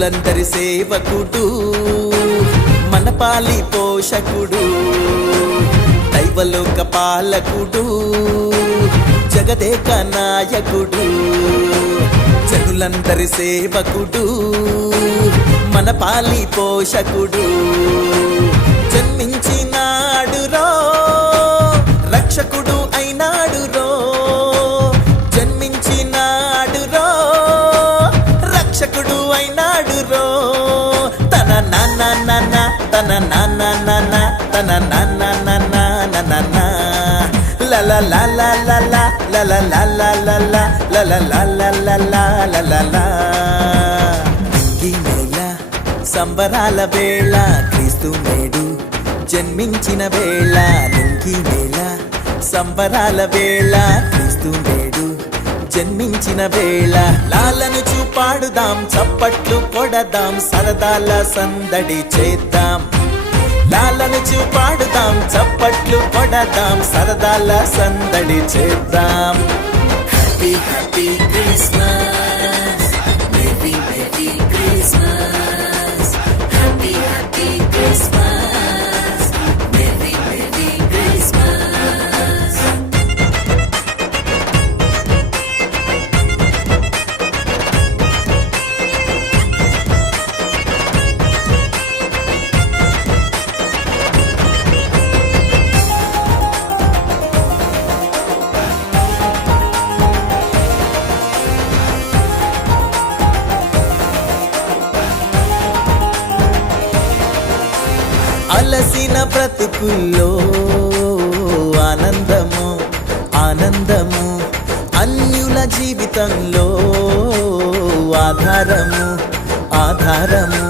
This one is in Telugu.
జనులందరి సేవకుడు మనపాలి పోషకుడు దైవలోక పాలకుడు జగదేక నాయకుడు జనులందరి సేవకుడు మనపాలి పోషకుడు. తన నాన్న నాన్న తన నాన్న నాన్న నాన్న లల లల లల లల లల లల లల లల లల లల ఈ నేల సంబరాల వేళ క్రీస్తు నేడు జన్మించిన వేళ నింగి నేల సంబరాల వేళ క్రీస్తు నేడు జన్మించిన వేళ లాలను చూపాడుదాం చప్పట్లు కొడదాం సరదాల సందడి చేద్దాం లాలను చూపాడుదాం చప్పట్లు పడదాం సరదాల సందడి చేద్దాం. హ్యాపీ హ్యాపీ క్రిస్మస్ అలసిన బ్రతుకుల్లో ఆనందము ఆనందము అన్యుల జీవితంలో ఆధారము ఆధారము.